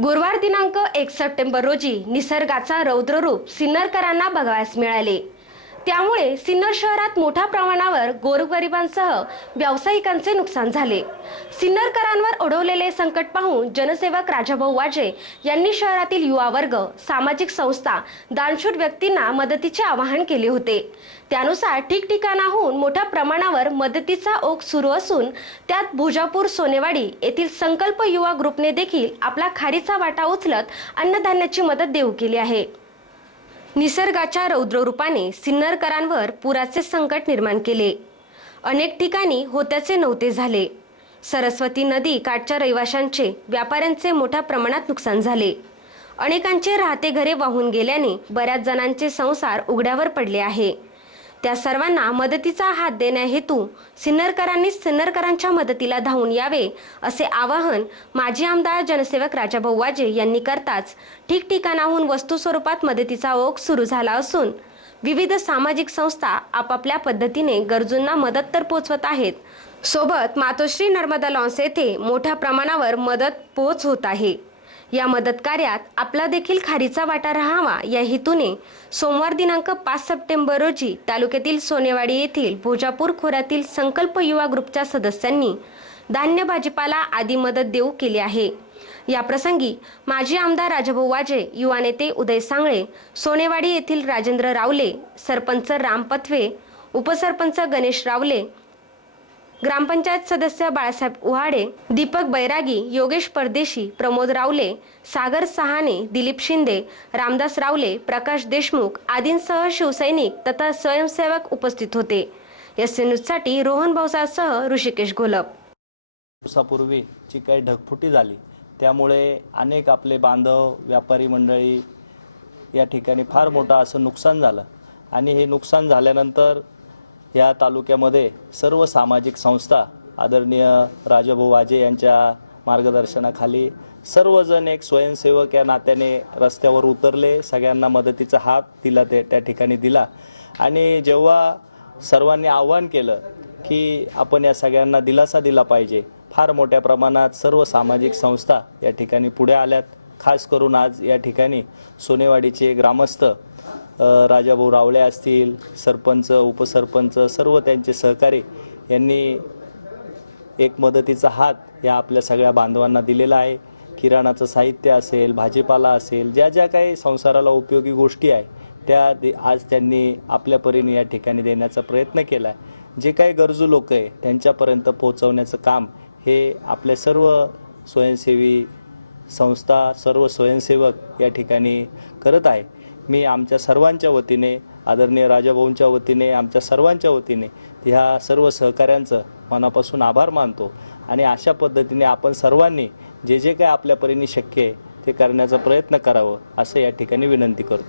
गुरुवार दिनांक एक सप्टेंबर रोजी निसर्गाचा रौद्ररूप सिन्नरकरांना बघावयास मिळाले. त्यामुळे सिन्नर शहरात मोठ्या प्रमाणावर गोरगरिबांसह व्यावसायिकांचे नुकसान झाले. सिन्नरकरांवर ओढवलेले संकट पाहून जनसेवक राजाभाऊ वाजे यांनी शहरातील युवा वर्ग सामाजिक संस्था दानशूर व्यक्तींना मदतीचे आवाहन केले होते. त्यानुसार ठिकठिकाणाहून मोठ्या प्रमाणावर मदतीचा ओघ सुरू असून त्यात भुजापूर सोनेवाडी येथील संकल्प युवा ग्रुपने देखील आपला खारीचा वाटा उचलत अन्नधान्याची मदत देऊ केली आहे. निसर्गाच्या रौद्ररूपाने सिन्नरकरांवर पुराचे संकट निर्माण केले. अनेक ठिकाणी होत्याचे नव्हते झाले. सरस्वती नदी काठच्या रहिवाशांचे व्यापाऱ्यांचे मोठ्या प्रमाणात नुकसान झाले. अनेकांचे राहते घरे वाहून गेल्याने बऱ्याच जणांचे संसार उघड्यावर पडले आहे. त्या सर्वांना मदतीचा हात देण्या हेतू सिन्नरकरांनी सिन्नरकरांच्या मदतीला धावून यावे असे आवाहन माजी आमदार जनसेवक राजाभाऊ वाजे यांनी करताच ठिकठिकाणाहून वस्तू स्वरूपात मदतीचा ओघ सुरू झाला असून विविध सामाजिक संस्था आपापल्या पद्धतीने गरजूंना मदत तर पोचवत आहेत. सोबत मातोश्री नर्मदा लॉन्स येथे मोठ्या प्रमाणावर मदत पोच होत आहे. या मदत कार्यात आपला देखील खारीचा वाटा राहावा या हेतूने सोमवार दिनांक पाच सप्टेंबर रोजी तालुक्यातील सोनेवाडी येथील भोजापूर खोऱ्यातील संकल्प युवा ग्रुपच्या सदस्यांनी धान्य भाजीपाला आदी मदत देऊ केली आहे. या प्रसंगी माजी आमदार राजभाऊ वाजे युवा नेते उदय सांगळे सोनेवाडी येथील राजेंद्र रावले सरपंच राम पथवे उपसरपंच गणेश रावले ग्रामपंचायत सदस्य बाळासाहेब उहाडे दीपक बैरागी योगेश परदेशी प्रमोद रावले सागर सहाने दिलीप शिंदे रामदास रावले प्रकाश देशमुख आदींसह शिवसैनिक तथा स्वयंसेवक उपस्थित होते. एस न्यूजसाठी रोहन भाऊसासह ऋषिकेश घोलप दिवसापूर्वी जी काही ढगफुटी झाली त्यामुळे अनेक आपले बांधव व्यापारी मंडळी या ठिकाणी फार मोठं असं नुकसान झालं. आणि हे नुकसान झाल्यानंतर या तालुक्यामध्ये सर्व सामाजिक संस्था आदरणीय राजाभाऊ वाजे यांच्या मार्गदर्शनाखाली सर्वजण एक स्वयंसेवक या नात्याने रस्त्यावर उतरले. सगळ्यांना मदतीचा हात दिला ते त्या ठिकाणी दिला. आणि जेव्हा सर्वांनी आव्हान केलं की आपण या सगळ्यांना दिलासा दिला पाहिजे फार मोठ्या प्रमाणात सर्व सामाजिक संस्था या ठिकाणी पुढे आल्यात. खास करून आज या ठिकाणी सोनेवाडीचे ग्रामस्थ राजाभाऊ रावळे असतील सरपंच उपसरपंच सर्व त्यांचे सहकारी यांनी एक मदतीचा हात या आपल्या सगळ्या बांधवांना दिलेला आहे. किराणाचं साहित्य असेल भाजीपाला असेल ज्या ज्या काही संसाराला उपयोगी गोष्टी आहे त्या आज त्यांनी आपल्या परीने या ठिकाणी देण्याचा प्रयत्न केला आहे. जे काही गरजू लोक आहे त्यांच्यापर्यंत पोहोचवण्याचं काम हे आपल्या सर्व स्वयंसेवी संस्था सर्व स्वयंसेवक या ठिकाणी करत आहे. मी आमच्या सर्वांच्या वतीने आदरणीय राजाभाऊंच्या वतीने आमच्या सर्वांच्या वतीने ह्या सर्व सहकाऱ्यांचं मनापासून आभार मानतो आणि अशा पद्धतीने आपण सर्वांनी जे जे काय आपल्या परीने शक्य आहे ते करण्याचा प्रयत्न करावं असं या ठिकाणी विनंती करतो.